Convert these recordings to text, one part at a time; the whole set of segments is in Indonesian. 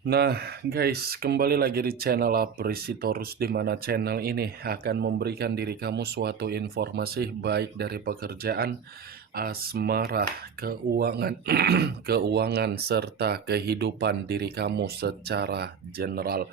Nah, guys, kembali lagi di channel Apresitorus, di mana channel ini akan memberikan diri kamu suatu informasi baik dari pekerjaan, asmara, keuangan, keuangan serta kehidupan diri kamu secara general.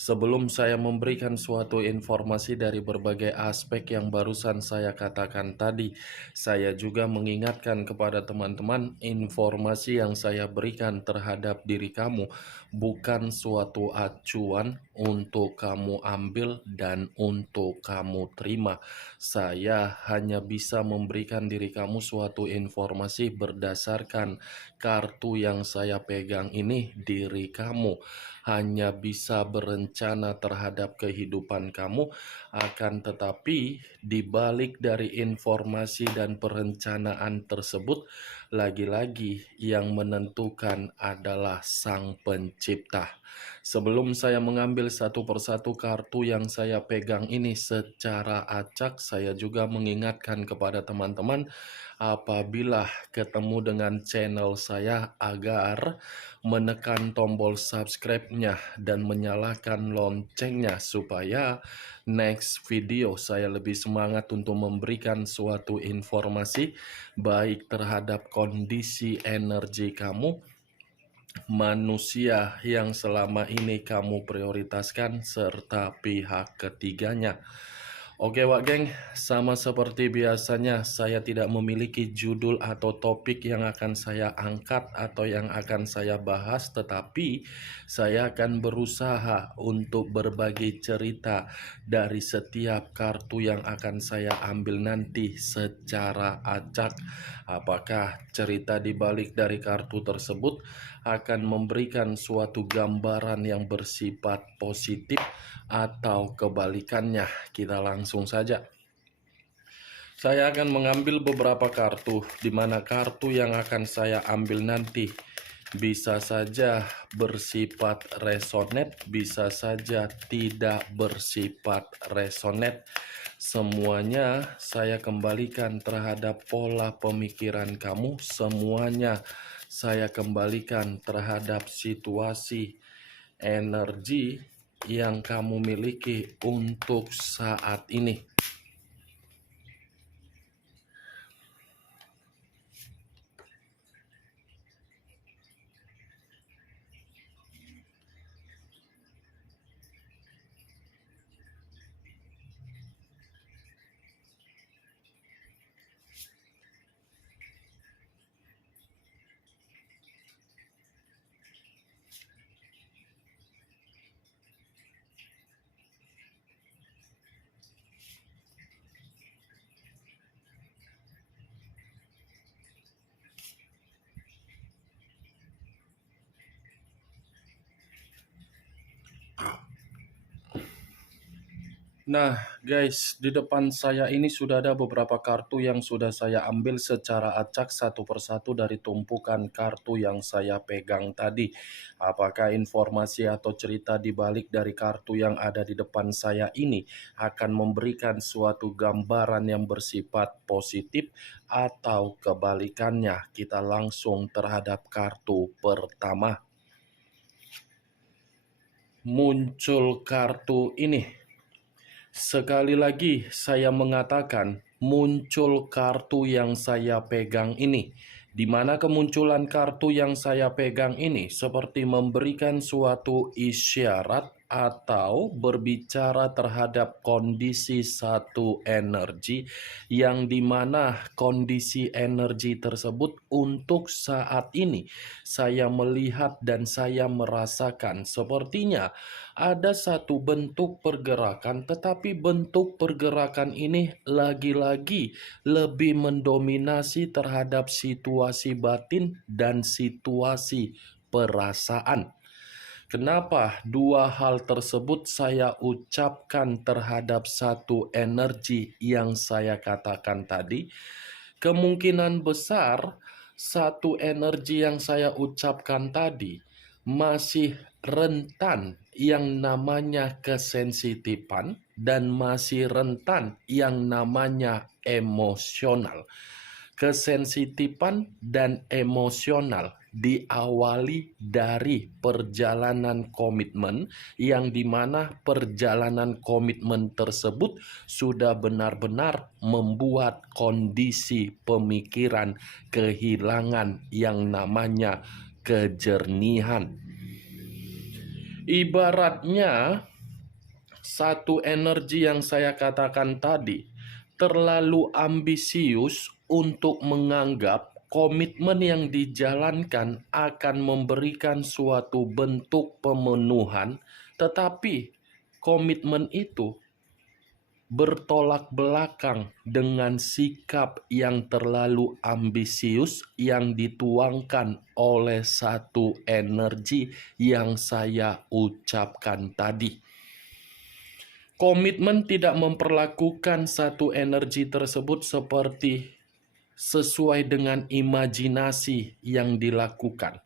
Sebelum saya memberikan suatu informasi dari berbagai aspek yang barusan saya katakan tadi, saya juga mengingatkan kepada teman-teman informasi yang saya berikan terhadap diri kamu bukan suatu acuan untuk kamu ambil dan untuk kamu terima. Saya hanya bisa memberikan diri kamu suatu informasi berdasarkan kartu yang saya pegang ini. Diri kamu hanya bisa berencana terhadap kehidupan kamu, akan tetapi di balik dari informasi dan perencanaan tersebut, lagi-lagi yang menentukan adalah Sang Pencipta. Sebelum saya mengambil satu persatu kartu yang saya pegang ini secara acak, saya juga mengingatkan kepada teman-teman apabila ketemu dengan channel saya agar menekan tombol subscribe-nya dan menyalakan loncengnya supaya next video saya lebih semangat untuk memberikan suatu informasi baik terhadap kondisi energi kamu, manusia yang selama ini kamu prioritaskan, serta pihak ketiganya. Oke Wak Geng, sama seperti biasanya saya tidak memiliki judul atau topik yang akan saya angkat atau yang akan saya bahas, tetapi saya akan berusaha untuk berbagi cerita dari setiap kartu yang akan saya ambil nanti secara acak. Apakah cerita di balik dari kartu tersebut akan memberikan suatu gambaran yang bersifat positif atau kebalikannya? Kita langsung saja. Saya akan mengambil beberapa kartu, di mana kartu yang akan saya ambil nanti bisa saja bersifat resonate, bisa saja tidak bersifat resonate. Semuanya saya kembalikan terhadap pola pemikiran kamu, semuanya saya kembalikan terhadap situasi energi yang kamu miliki untuk saat ini. Nah, guys, di depan saya ini sudah ada beberapa kartu yang sudah saya ambil secara acak satu persatu dari tumpukan kartu yang saya pegang tadi. Apakah informasi atau cerita di balik dari kartu yang ada di depan saya ini akan memberikan suatu gambaran yang bersifat positif atau kebalikannya? Kita langsung terhadap kartu pertama. Muncul kartu ini. Sekali lagi saya mengatakan muncul kartu yang saya pegang ini. Di mana kemunculan kartu yang saya pegang ini seperti memberikan suatu isyarat atau berbicara terhadap kondisi satu energi yang dimana kondisi energi tersebut untuk saat ini saya melihat dan saya merasakan sepertinya ada satu bentuk pergerakan, tetapi bentuk pergerakan ini lagi-lagi lebih mendominasi terhadap situasi batin dan situasi perasaan. Kenapa dua hal tersebut saya ucapkan terhadap satu energi yang saya katakan tadi? Kemungkinan besar satu energi yang saya ucapkan tadi masih rentan yang namanya kesensitifan dan masih rentan yang namanya emosional. Kesensitifan dan emosional diawali dari perjalanan komitmen, yang dimana perjalanan komitmen tersebut sudah benar-benar membuat kondisi pemikiran kehilangan yang namanya kejernihan. Ibaratnya satu energi yang saya katakan tadi terlalu ambisius untuk menganggap komitmen yang dijalankan akan memberikan suatu bentuk pemenuhan, tetapi komitmen itu bertolak belakang dengan sikap yang terlalu ambisius yang dituangkan oleh satu energi yang saya ucapkan tadi. Komitmen tidak memperlakukan satu energi tersebut seperti sesuai dengan imajinasi yang dilakukan.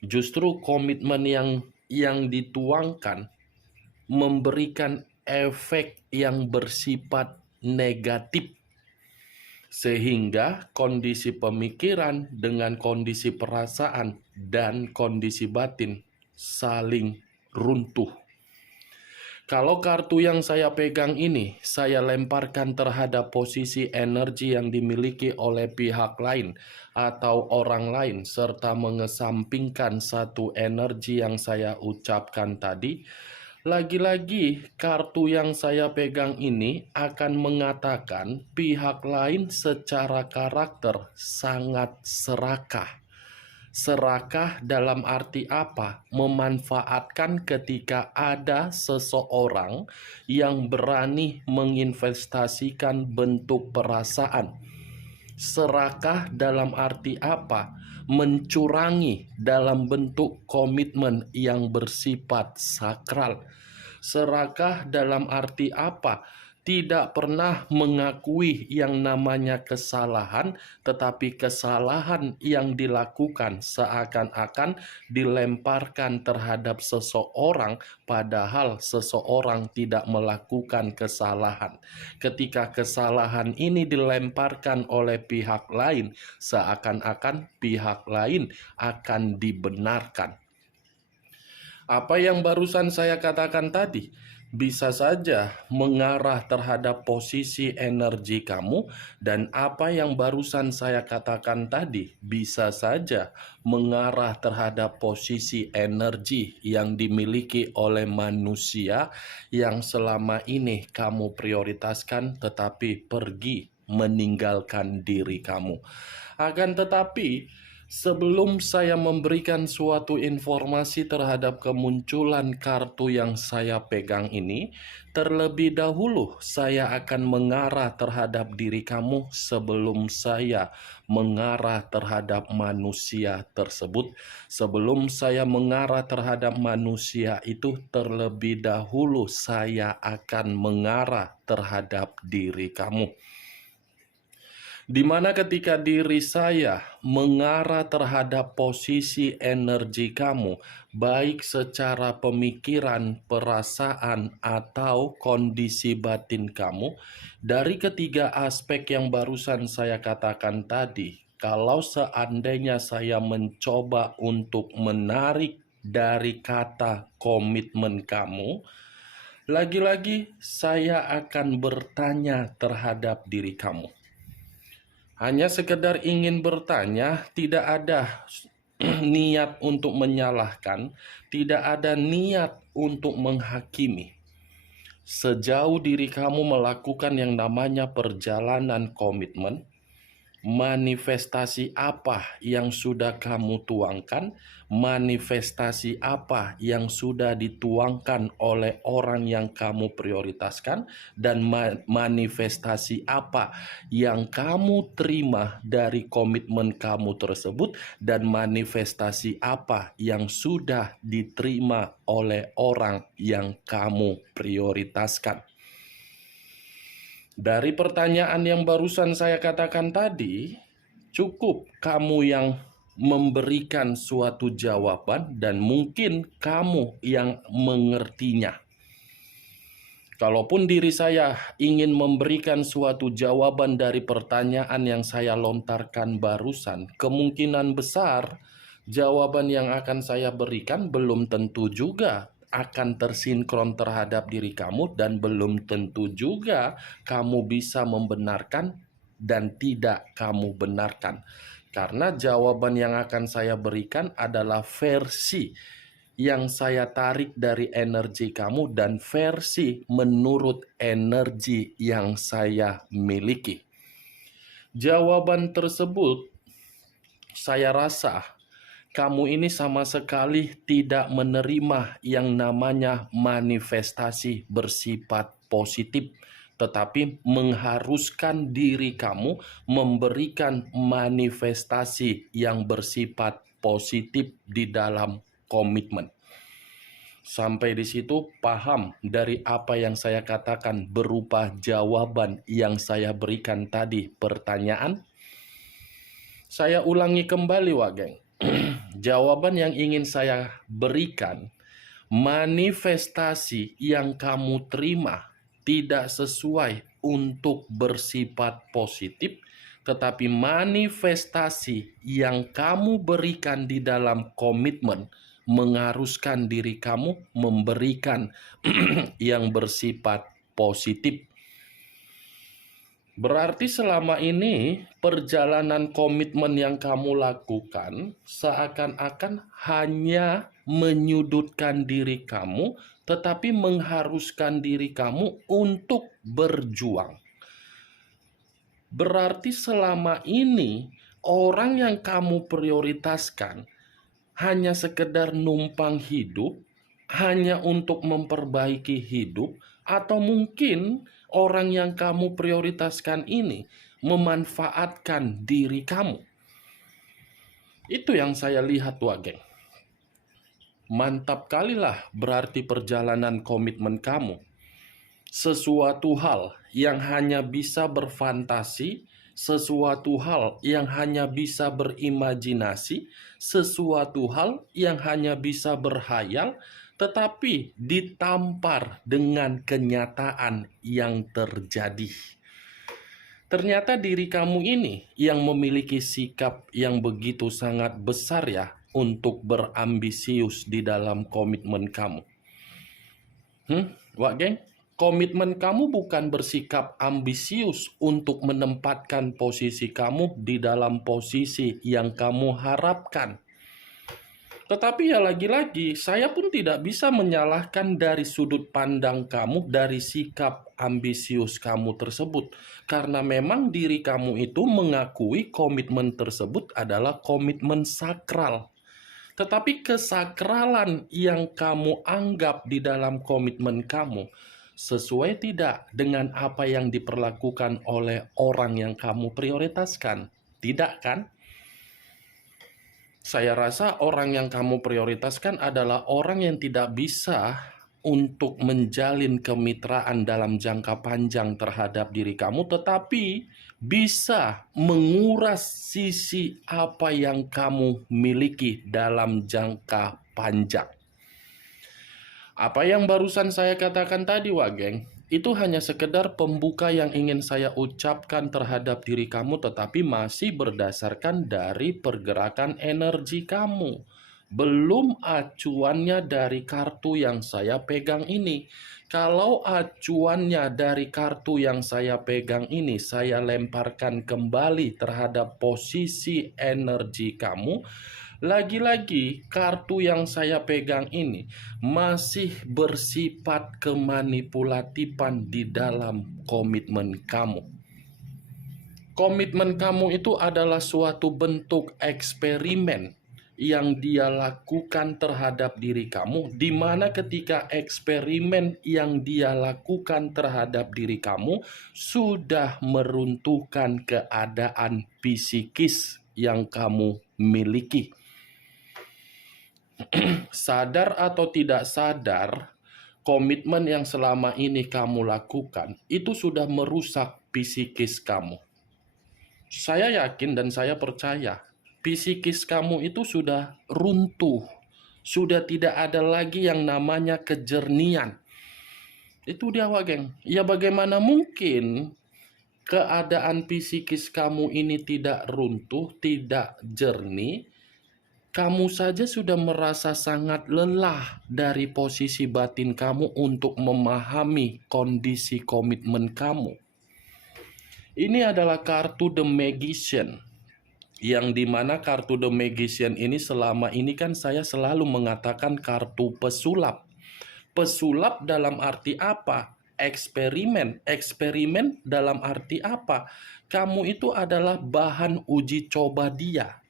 Justru komitmen yang dituangkan memberikan efek yang bersifat negatif, sehingga kondisi pemikiran dengan kondisi perasaan dan kondisi batin saling runtuh. Kalau kartu yang saya pegang ini saya lemparkan terhadap posisi energi yang dimiliki oleh pihak lain atau orang lain, serta mengesampingkan satu energi yang saya ucapkan tadi, lagi-lagi kartu yang saya pegang ini akan mengatakan pihak lain secara karakter sangat serakah. Serakah dalam arti apa? Memanfaatkan ketika ada seseorang yang berani menginvestasikan bentuk perasaan. Serakah dalam arti apa? Mencurangi dalam bentuk komitmen yang bersifat sakral. Serakah dalam arti apa? Tidak pernah mengakui yang namanya kesalahan, tetapi kesalahan yang dilakukan seakan-akan dilemparkan terhadap seseorang, padahal seseorang tidak melakukan kesalahan. Ketika kesalahan ini dilemparkan oleh pihak lain, seakan-akan pihak lain akan dibenarkan. Apa yang barusan saya katakan tadi bisa saja mengarah terhadap posisi energi kamu, dan apa yang barusan saya katakan tadi bisa saja mengarah terhadap posisi energi yang dimiliki oleh manusia yang selama ini kamu prioritaskan tetapi pergi meninggalkan diri kamu. Akan tetapi, sebelum saya memberikan suatu informasi terhadap kemunculan kartu yang saya pegang ini, terlebih dahulu saya akan mengarah terhadap diri kamu sebelum saya mengarah terhadap manusia tersebut. Sebelum saya mengarah terhadap manusia itu, terlebih dahulu saya akan mengarah terhadap diri kamu. Di mana ketika diri saya mengarah terhadap posisi energi kamu, baik secara pemikiran, perasaan, atau kondisi batin kamu, dari ketiga aspek yang barusan saya katakan tadi, kalau seandainya saya mencoba untuk menarik dari kata komitmen kamu, lagi-lagi saya akan bertanya terhadap diri kamu. Hanya sekedar ingin bertanya, tidak ada niat untuk menyalahkan, tidak ada niat untuk menghakimi. Sejauh diri kamu melakukan yang namanya perjalanan komitmen, manifestasi apa yang sudah kamu tuangkan, manifestasi apa yang sudah dituangkan oleh orang yang kamu prioritaskan, dan manifestasi apa yang kamu terima dari komitmen kamu tersebut, dan manifestasi apa yang sudah diterima oleh orang yang kamu prioritaskan. Dari pertanyaan yang barusan saya katakan tadi, cukup kamu yang memberikan suatu jawaban dan mungkin kamu yang mengertinya. Kalaupun diri saya ingin memberikan suatu jawaban dari pertanyaan yang saya lontarkan barusan, kemungkinan besar Jawaban yang akan saya berikan belum tentu juga akan tersinkron terhadap diri kamu, dan belum tentu juga kamu bisa membenarkan dan tidak kamu benarkan. Karena jawaban yang akan saya berikan adalah versi yang saya tarik dari energi kamu dan versi menurut energi yang saya miliki. Jawaban tersebut, saya rasa kamu ini sama sekali tidak menerima yang namanya manifestasi bersifat positif, tetapi mengharuskan diri kamu memberikan manifestasi yang bersifat positif di dalam komitmen. Sampai di situ paham dari apa yang saya katakan berupa jawaban yang saya berikan tadi pertanyaan? Saya ulangi kembali, Wageng. Jawaban yang ingin saya berikan, manifestasi yang kamu terima tidak sesuai untuk bersifat positif, tetapi manifestasi yang kamu berikan di dalam komitmen mengharuskan diri kamu memberikan yang bersifat positif. Berarti selama ini perjalanan komitmen yang kamu lakukan seakan-akan hanya menyudutkan diri kamu, tetapi mengharuskan diri kamu untuk berjuang. Berarti selama ini orang yang kamu prioritaskan hanya sekedar numpang hidup, hanya untuk memperbaiki hidup, atau mungkin orang yang kamu prioritaskan ini memanfaatkan diri kamu. Itu yang saya lihat, Wageng. Mantap kalilah berarti perjalanan komitmen kamu. Sesuatu hal yang hanya bisa berfantasi, sesuatu hal yang hanya bisa berimajinasi, sesuatu hal yang hanya bisa berhayal, tetapi ditampar dengan kenyataan yang terjadi. Ternyata diri kamu ini yang memiliki sikap yang begitu sangat besar ya untuk berambisius di dalam komitmen kamu. Wak geng, komitmen kamu bukan bersikap ambisius untuk menempatkan posisi kamu di dalam posisi yang kamu harapkan. Tetapi ya lagi-lagi, saya pun tidak bisa menyalahkan dari sudut pandang kamu, dari sikap ambisius kamu tersebut. Karena memang diri kamu itu mengakui komitmen tersebut adalah komitmen sakral. Tetapi kesakralan yang kamu anggap di dalam komitmen kamu sesuai tidak dengan apa yang diperlakukan oleh orang yang kamu prioritaskan? Tidak kan? Saya rasa orang yang kamu prioritaskan adalah orang yang tidak bisa untuk menjalin kemitraan dalam jangka panjang terhadap diri kamu, tetapi bisa menguras sisi apa yang kamu miliki dalam jangka panjang. Apa yang barusan saya katakan tadi, Wageng, itu hanya sekedar pembuka yang ingin saya ucapkan terhadap diri kamu, tetapi masih berdasarkan dari pergerakan energi kamu. Belum acuannya dari kartu yang saya pegang ini. Kalau acuannya dari kartu yang saya pegang ini, saya lemparkan kembali terhadap posisi energi kamu. Lagi-lagi, kartu yang saya pegang ini masih bersifat kemanipulatifan di dalam komitmen kamu. Komitmen kamu itu adalah suatu bentuk eksperimen yang dia lakukan terhadap diri kamu, di mana ketika eksperimen yang dia lakukan terhadap diri kamu sudah meruntuhkan keadaan psikis yang kamu miliki. Sadar atau tidak sadar, komitmen yang selama ini kamu lakukan itu sudah merusak psikis kamu. Saya yakin dan saya percaya, psikis kamu itu sudah runtuh, sudah tidak ada lagi yang namanya kejernihan. Itu dia, Wageng. Ya bagaimana mungkin keadaan psikis kamu ini tidak runtuh, tidak jernih, Kamu saja sudah merasa sangat lelah dari posisi batin kamu untuk memahami kondisi komitmen kamu. Ini adalah kartu The Magician, yang dimana kartu The Magician ini selama ini kan saya selalu mengatakan kartu pesulap. Pesulap dalam arti apa? Eksperimen. Eksperimen dalam arti apa? Kamu itu adalah bahan uji coba dia.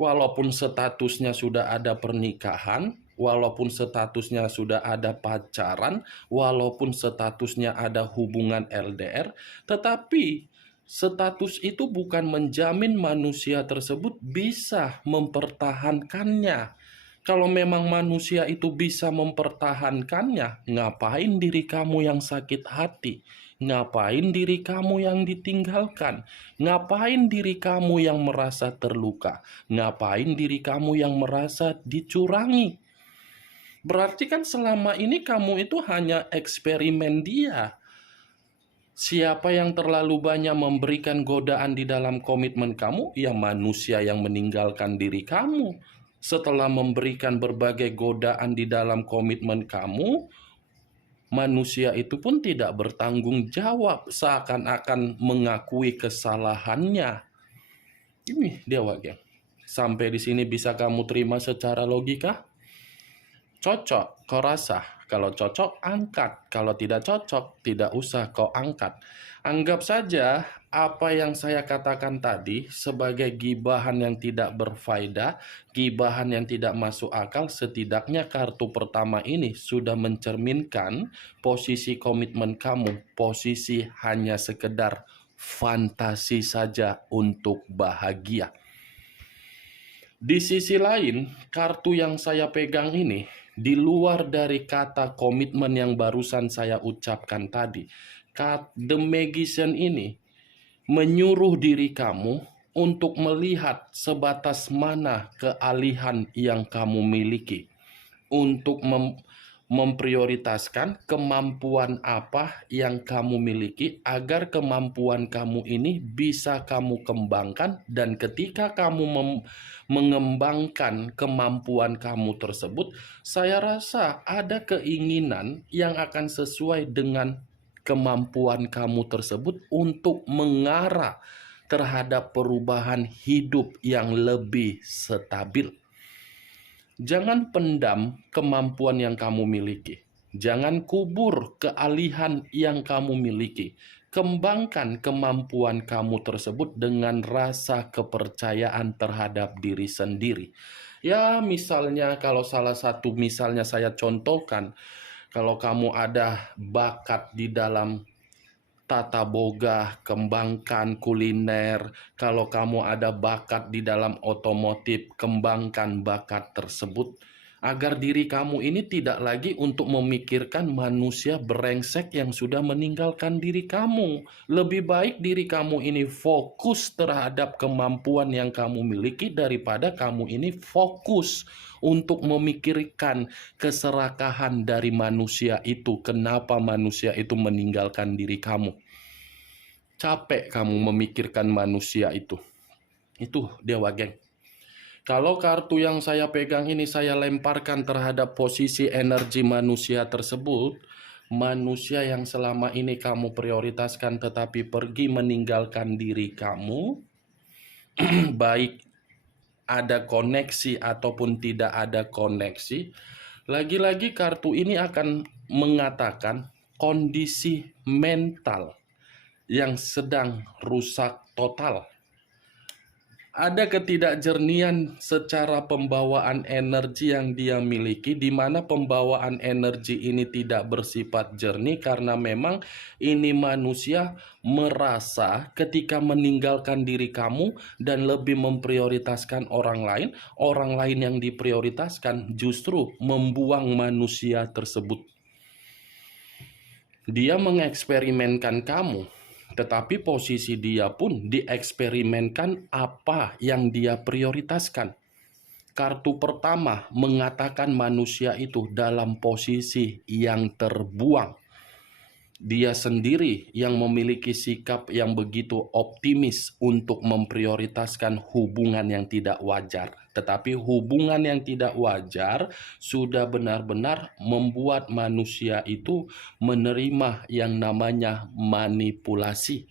Walaupun statusnya sudah ada pernikahan, walaupun statusnya sudah ada pacaran, walaupun statusnya ada hubungan LDR, tetapi status itu bukan menjamin manusia tersebut bisa mempertahankannya. Kalau memang manusia itu bisa mempertahankannya, ngapain diri kamu yang sakit hati? Ngapain diri kamu yang ditinggalkan? Ngapain diri kamu yang merasa terluka? Ngapain diri kamu yang merasa dicurangi? Berarti kan selama ini kamu itu hanya eksperimen dia. Siapa yang terlalu banyak memberikan godaan di dalam komitmen kamu? Ya manusia yang meninggalkan diri kamu. Setelah memberikan berbagai godaan di dalam komitmen kamu, manusia itu pun tidak bertanggung jawab, seakan-akan mengakui kesalahannya. Ini dia Wage. Sampai di sini bisa kamu terima secara logika? Cocok, kau rasa. Kalau cocok, angkat. Kalau tidak cocok, tidak usah kau angkat. Anggap saja apa yang saya katakan tadi sebagai gibahan yang tidak berfaedah, gibahan yang tidak masuk akal. Setidaknya kartu pertama ini sudah mencerminkan posisi komitmen kamu, posisi hanya sekedar fantasi saja untuk bahagia. Di sisi lain, kartu yang saya pegang ini, di luar dari kata komitmen yang barusan saya ucapkan tadi, The Magician ini menyuruh diri kamu untuk melihat sebatas mana kealihan yang kamu miliki, untuk memprioritaskan kemampuan apa yang kamu miliki agar kemampuan kamu ini bisa kamu kembangkan, dan ketika kamu mengembangkan kemampuan kamu tersebut, saya rasa ada keinginan yang akan sesuai dengan kemampuan kamu tersebut untuk mengarah terhadap perubahan hidup yang lebih stabil. Jangan pendam kemampuan yang kamu miliki. Jangan kubur kealihan yang kamu miliki. Kembangkan kemampuan kamu tersebut dengan rasa kepercayaan terhadap diri sendiri. Ya, misalnya kalau salah satu misalnya saya contohkan, kalau kamu ada bakat di dalam tata boga, kembangkan kuliner. Kalau kamu ada bakat di dalam otomotif, kembangkan bakat tersebut. Agar diri kamu ini tidak lagi untuk memikirkan manusia brengsek yang sudah meninggalkan diri kamu. Lebih baik diri kamu ini fokus terhadap kemampuan yang kamu miliki daripada kamu ini fokus untuk memikirkan keserakahan dari manusia itu. Kenapa manusia itu meninggalkan diri kamu? Capek kamu memikirkan manusia itu. Itu Dewa Geng. Kalau kartu yang saya pegang ini saya lemparkan terhadap posisi energi manusia tersebut, manusia yang selama ini kamu prioritaskan tetapi pergi meninggalkan diri kamu, baik ada koneksi ataupun tidak ada koneksi, lagi-lagi kartu ini akan mengatakan kondisi mental yang sedang rusak total. Ada ketidakjernihan secara pembawaan energi yang dia miliki, di mana pembawaan energi ini tidak bersifat jernih karena memang ini manusia merasa ketika meninggalkan diri kamu dan lebih memprioritaskan orang lain yang diprioritaskan justru membuang manusia tersebut. Dia mengeksperimenkan kamu, tetapi posisi dia pun dieksperimenkan apa yang dia prioritaskan. Kartu pertama mengatakan manusia itu dalam posisi yang terbuang. Dia sendiri yang memiliki sikap yang begitu optimis untuk memprioritaskan hubungan yang tidak wajar. Tetapi hubungan yang tidak wajar sudah benar-benar membuat manusia itu menerima yang namanya manipulasi.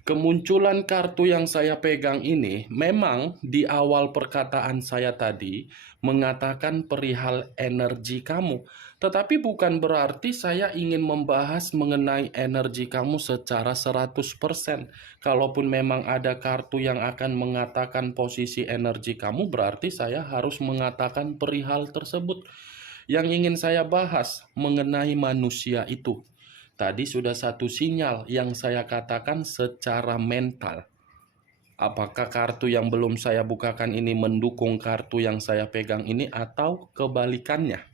Kemunculan kartu yang saya pegang ini memang di awal perkataan saya tadi mengatakan perihal energi kamu. Tetapi bukan berarti saya ingin membahas mengenai energi kamu secara 100%. Kalaupun memang ada kartu yang akan mengatakan posisi energi kamu, berarti saya harus mengatakan perihal tersebut. Yang ingin saya bahas mengenai manusia itu. Tadi sudah satu sinyal yang saya katakan secara mental. Apakah kartu yang belum saya bukakan ini mendukung kartu yang saya pegang ini atau kebalikannya?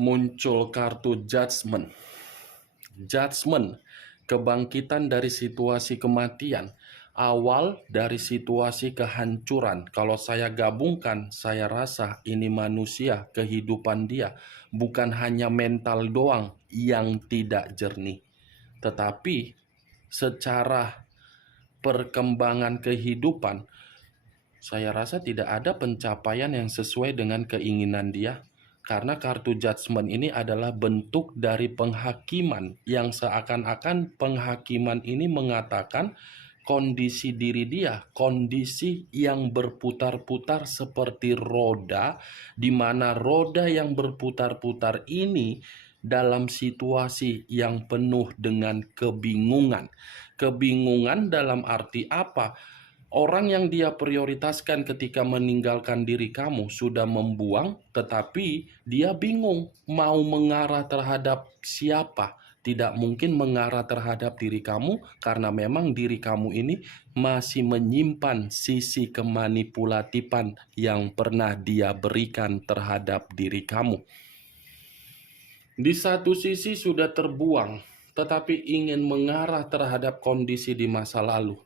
Muncul kartu Judgment. Judgment, kebangkitan dari situasi kematian. Awal dari situasi kehancuran. Kalau saya gabungkan, saya rasa ini manusia, kehidupan dia bukan hanya mental doang yang tidak jernih, tetapi secara perkembangan kehidupan, saya rasa tidak ada pencapaian yang sesuai dengan keinginan dia. Karena kartu Judgment ini adalah bentuk dari penghakiman yang seakan-akan penghakiman ini mengatakan kondisi diri dia, kondisi yang berputar-putar seperti roda, di mana roda yang berputar-putar ini dalam situasi yang penuh dengan kebingungan. Kebingungan dalam arti apa? Orang yang dia prioritaskan ketika meninggalkan diri kamu sudah membuang, tetapi dia bingung mau mengarah terhadap siapa. Tidak mungkin mengarah terhadap diri kamu karena memang diri kamu ini masih menyimpan sisi kemanipulatifan yang pernah dia berikan terhadap diri kamu. Di satu sisi sudah terbuang, tetapi ingin mengarah terhadap kondisi di masa lalu.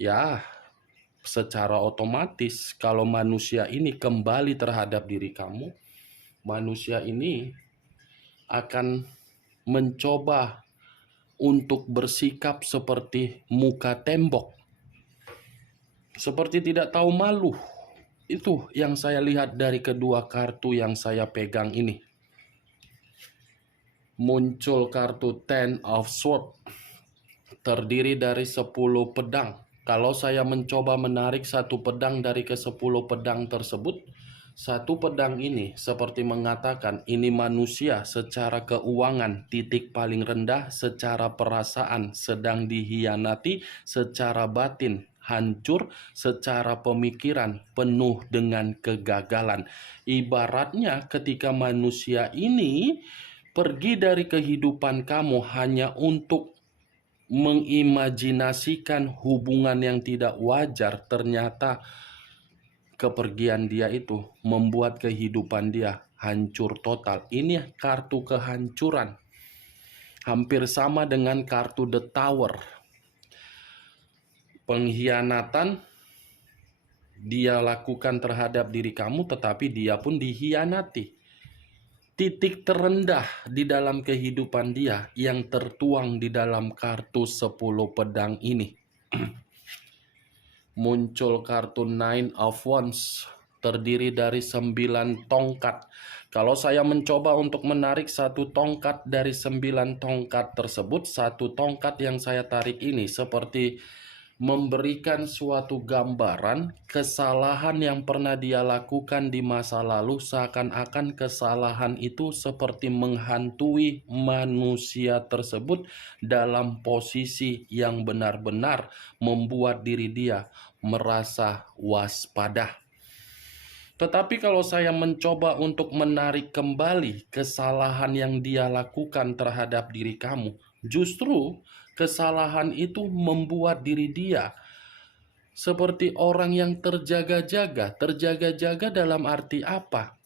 Ya, secara otomatis kalau manusia ini kembali terhadap diri kamu, manusia ini akan mencoba untuk bersikap seperti muka tembok, seperti tidak tahu malu. Itu yang saya lihat dari kedua kartu yang saya pegang ini. Muncul kartu Ten of Swords, terdiri dari 10 pedang. Kalau saya mencoba menarik satu pedang dari ke-10 pedang tersebut, satu pedang ini seperti mengatakan ini manusia secara keuangan titik paling rendah, secara perasaan sedang dihianati, secara batin hancur, secara pemikiran penuh dengan kegagalan. Ibaratnya ketika manusia ini pergi dari kehidupan kamu hanya untuk mengimajinasikan hubungan yang tidak wajar, ternyata kepergian dia itu membuat kehidupan dia hancur total. Ini kartu kehancuran. Hampir sama dengan kartu The Tower. Pengkhianatan dia lakukan terhadap diri kamu, tetapi dia pun dikhianati. Titik terendah di dalam kehidupan dia yang tertuang di dalam kartu 10 pedang ini. Muncul kartu Nine of Wands, terdiri dari 9 tongkat. Kalau saya mencoba untuk menarik satu tongkat dari 9 tongkat tersebut, satu tongkat yang saya tarik ini seperti memberikan suatu gambaran kesalahan yang pernah dia lakukan di masa lalu, seakan-akan kesalahan itu seperti menghantui manusia tersebut dalam posisi yang benar-benar membuat diri dia merasa waspada. Tetapi kalau saya mencoba untuk menarik kembali kesalahan yang dia lakukan terhadap diri kamu, justru kesalahan itu membuat diri dia seperti orang yang terjaga-jaga. Terjaga-jaga dalam arti apa?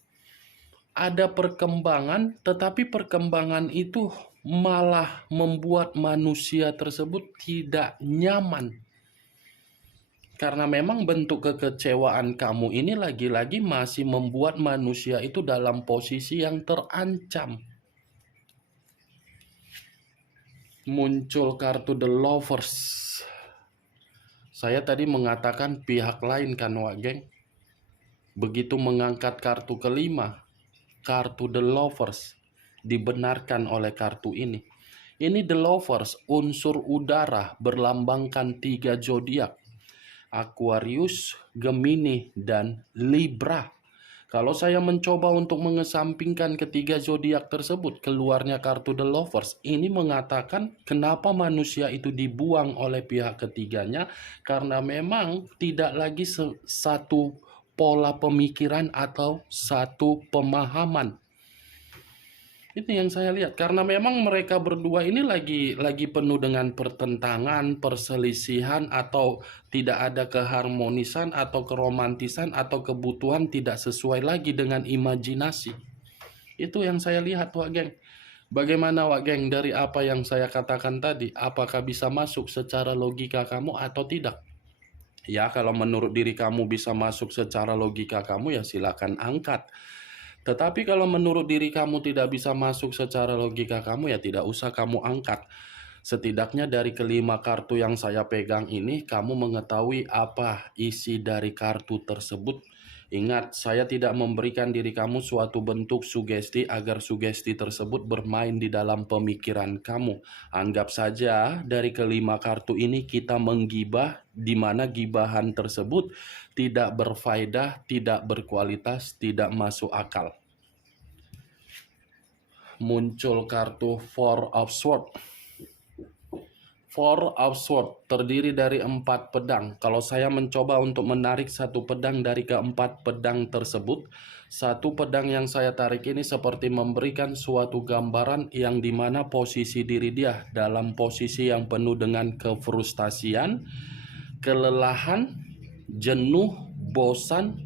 Ada perkembangan, tetapi perkembangan itu malah membuat manusia tersebut tidak nyaman. Karena memang bentuk kekecewaan kamu ini lagi-lagi masih membuat manusia itu dalam posisi yang terancam. Muncul kartu The Lovers. Saya tadi mengatakan pihak lain kan Wak Geng. Begitu mengangkat kartu kelima, kartu The Lovers, dibenarkan oleh kartu ini. Ini The Lovers, unsur udara, berlambangkan 3 zodiak: Aquarius, Gemini, dan Libra. Kalau saya mencoba untuk mengesampingkan ketiga zodiak tersebut, keluarnya kartu The Lovers. Ini mengatakan kenapa manusia itu dibuang oleh pihak ketiganya, karena memang tidak lagi satu pola pemikiran atau satu pemahaman. Itu yang saya lihat, karena memang mereka berdua ini lagi penuh dengan pertentangan, perselisihan, atau tidak ada keharmonisan atau keromantisan atau kebutuhan tidak sesuai lagi dengan imajinasi. Itu yang saya lihat, Wak Geng. Bagaimana Wak Geng dari apa yang saya katakan tadi? Apakah bisa masuk secara logika kamu atau tidak? Ya, kalau menurut diri kamu bisa masuk secara logika kamu, ya silakan angkat. Tetapi kalau menurut diri kamu tidak bisa masuk secara logika kamu, ya tidak usah kamu angkat. Setidaknya dari kelima kartu yang saya pegang ini, kamu mengetahui apa isi dari kartu tersebut. Ingat, saya tidak memberikan diri kamu suatu bentuk sugesti agar sugesti tersebut bermain di dalam pemikiran kamu. Anggap saja dari kelima kartu ini kita menggibah, di mana gibahan tersebut tidak berfaedah, tidak berkualitas, tidak masuk akal. Muncul kartu Four of Swords. Four of Swords terdiri dari 4 pedang. Kalau saya mencoba untuk menarik satu pedang dari keempat pedang tersebut, satu pedang yang saya tarik ini seperti memberikan suatu gambaran yang dimana posisi diri dia dalam posisi yang penuh dengan kefrustasian, kelelahan, jenuh, bosan,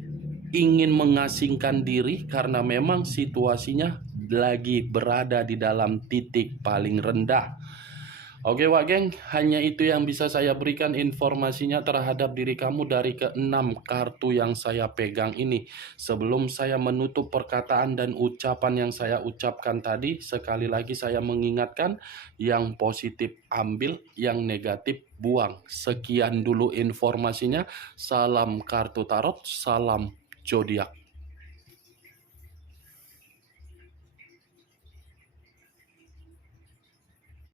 ingin mengasingkan diri karena memang situasinya lagi berada di dalam titik paling rendah. Oke Wak Geng, hanya itu yang bisa saya berikan informasinya terhadap diri kamu dari ke-6 kartu yang saya pegang ini. Sebelum saya menutup perkataan dan ucapan yang saya ucapkan tadi, sekali lagi saya mengingatkan, yang positif ambil, yang negatif buang. Sekian dulu informasinya. Salam kartu tarot, salam zodiak.